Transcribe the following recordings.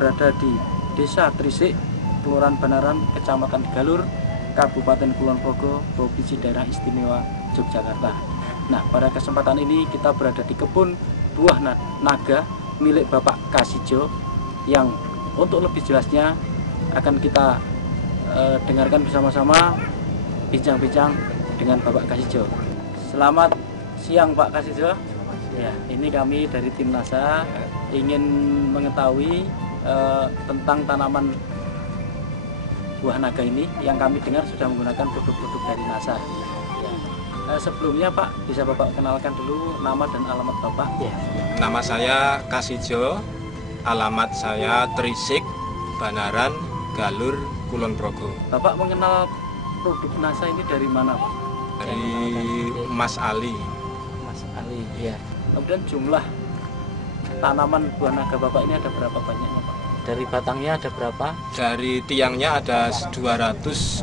berada di Desa Trisik, Kelurahan Banaran, Kecamatan Galur, Kabupaten Kulon Progo, Provinsi Daerah Istimewa Yogyakarta. Nah, pada kesempatan ini kita berada di kebun buah naga milik Bapak Kasijo, yang untuk lebih jelasnya akan kita dengarkan bersama-sama bincang-bincang dengan Bapak Kasijo. Selamat siang Pak Kasijo. Ya, ini kami dari tim NASA ingin mengetahui tentang tanaman buah naga ini yang kami dengar sudah menggunakan produk-produk dari NASA. Ya. Sebelumnya Pak, bisa Bapak kenalkan dulu nama dan alamat Bapak? Ya. Nama saya Kasijo, alamat saya Trisik, Banaran, Galur, Kulon Progo. Bapak mengenal produk NASA ini dari mana Pak? Dari Mas Ali. Mas Ali, ya. Kemudian jumlah tanaman buah naga Bapak ini ada berapa banyaknya Pak? Dari batangnya ada berapa? Dari tiangnya ada 250.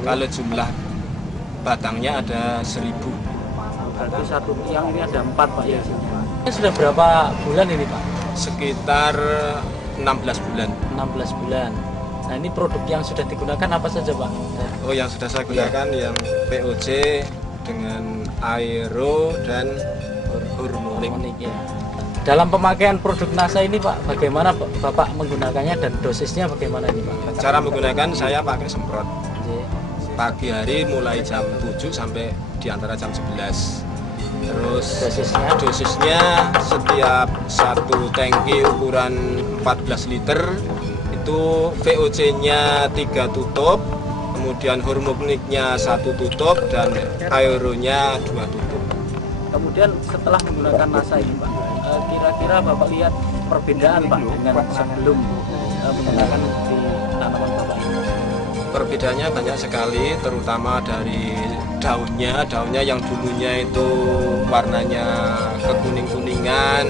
Kalau jumlah batangnya ada 1000. Berarti satu tiang ini ada 4 Pak ya? Ini sudah berapa bulan ini Pak? Sekitar 16 bulan. 16 bulan. Nah, ini produk yang sudah digunakan apa saja Pak? Oh, yang sudah saya gunakan yang POC dengan aero dan hormonik. Ya. Dalam pemakaian produk NASA ini Pak, bagaimana Bapak menggunakannya dan dosisnya bagaimana ini Pak? Cara menggunakan saya pakai semprot. Ya. Pagi hari mulai jam 7 sampai di antara jam 11. Terus dosisnya setiap satu tangki ukuran 14 liter itu VOC-nya 3 tutup, kemudian hormoniknya 1 tutup dan aeronya 2 tutup. Kemudian setelah menggunakan NASA ini Pak, kira-kira Bapak lihat perbedaan Pak dengan sebelum menggunakan di tanaman Bapak ini? Perbedaannya banyak sekali, terutama dari daunnya yang dulunya itu warnanya kekuning-kuningan,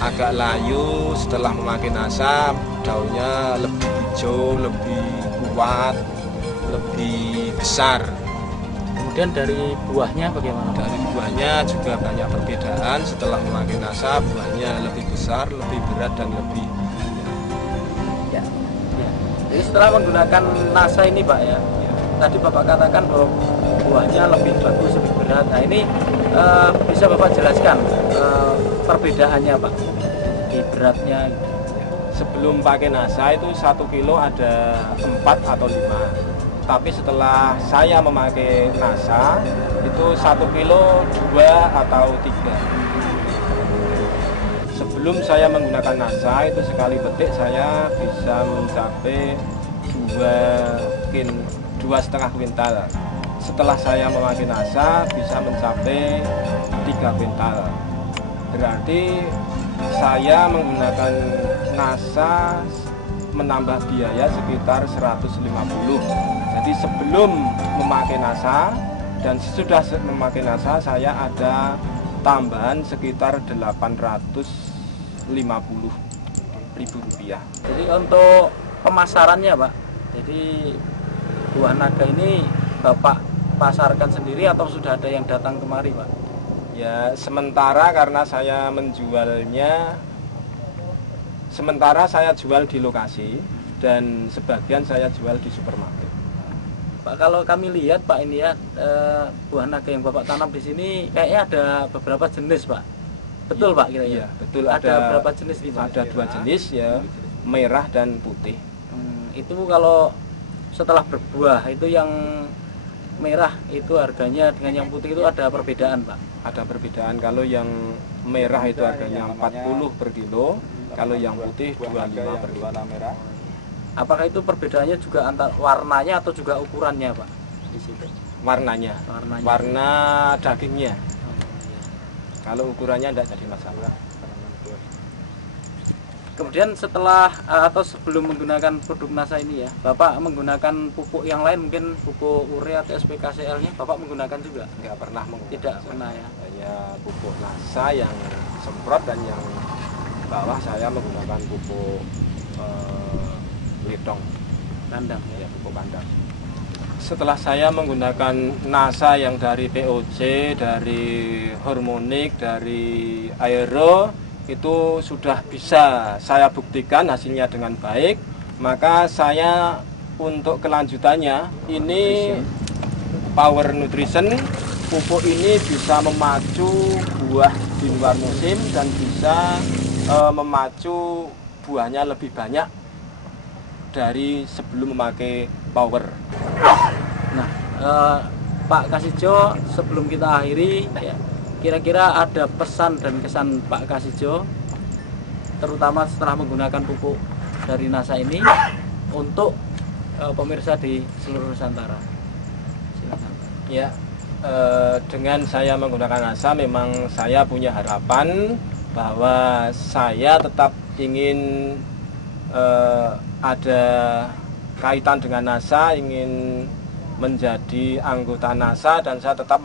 agak layu. Setelah memakai NASA, daunnya lebih hijau, lebih kuat, lebih besar. Kemudian dari buahnya bagaimana? Dari buahnya juga banyak perbedaan. Setelah memakai NASA, buahnya lebih besar, lebih berat dan lebih. Ya. Jadi setelah menggunakan NASA ini Pak ya, tadi Bapak katakan bahwa buahnya lebih bagus, lebih berat. Nah ini bisa Bapak jelaskan perbedaannya Pak di beratnya? Sebelum pakai NASA itu 1 kilo ada 4 atau 5. Tapi setelah saya memakai NASA itu 1 kilo 2 atau 3. Sebelum saya menggunakan NASA itu sekali petik saya bisa mencapai 2,5 kuintal. Setelah saya memakai NASA bisa mencapai 3 kuintal. Berarti saya menggunakan NASA menambah biaya sekitar 150. Jadi sebelum memakai NASA dan sesudah memakai NASA saya ada tambahan sekitar 850.000 rupiah. Jadi untuk pemasarannya Pak, jadi buah naga ini Bapak pasarkan sendiri atau sudah ada yang datang kemari Pak? Ya, sementara karena saya menjualnya, sementara saya jual di lokasi dan sebagian saya jual di supermarket. Pak, kalau kami lihat Pak ini ya, buah naga yang Bapak tanam di sini kayaknya ada beberapa jenis Pak. Betul Pak kira-kira? Iya, betul. Ada berapa jenis nih Pak? Ada 2 jenis ya, merah dan putih. Itu kalau setelah berbuah itu yang merah itu harganya dengan yang putih itu ada perbedaan Pak? Ada perbedaan. Kalau yang merah itu harganya 40 per kilo, kalau yang putih 25 per kilo. Apakah itu perbedaannya juga antara warnanya atau juga ukurannya Pak? Di situ. Warnanya. Warna dagingnya. Kalau ukurannya tidak jadi masalah. Kemudian setelah atau sebelum menggunakan produk NASA ini ya, Bapak menggunakan pupuk yang lain, mungkin pupuk urea atau SPKCL-nya Bapak menggunakan juga? Nggak pernah menggunakan. Tidak pernah ya? Hanya pupuk NASA yang semprot dan yang bawah saya menggunakan pupuk lidong. Kandang ya, pupuk kandang. Setelah saya menggunakan NASA yang dari POC, dari hormonik, dari aero, itu sudah bisa saya buktikan hasilnya dengan baik, maka saya untuk kelanjutannya ini Power Nutrition, pupuk ini bisa memacu buah di luar musim dan bisa memacu buahnya lebih banyak dari sebelum memakai Power. Nah, Pak Kasijo, sebelum kita akhiri, ya, kira-kira ada pesan dan kesan Pak Kasijo, terutama setelah menggunakan pupuk dari NASA ini untuk pemirsa di seluruh Nusantara. Silakan. Ya, dengan saya menggunakan NASA, memang saya punya harapan bahwa saya tetap ingin ada kaitan dengan NASA, ingin menjadi anggota NASA, dan saya tetap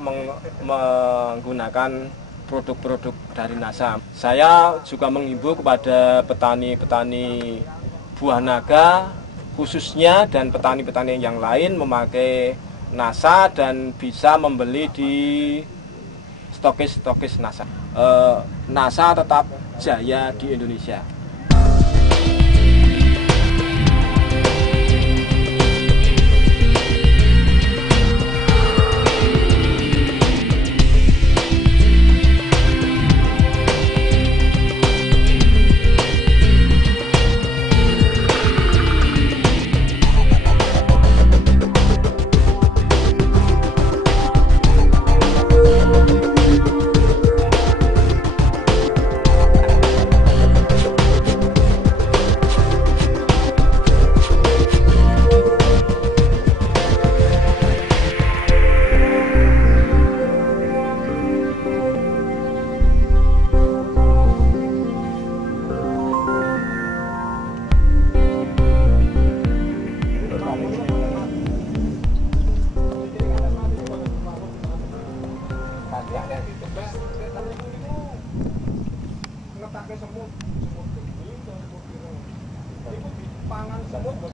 menggunakan produk-produk dari NASA. Saya juga menghimbau kepada petani-petani buah naga khususnya dan petani-petani yang lain memakai NASA dan bisa membeli di stokis-stokis NASA. NASA tetap jaya di Indonesia.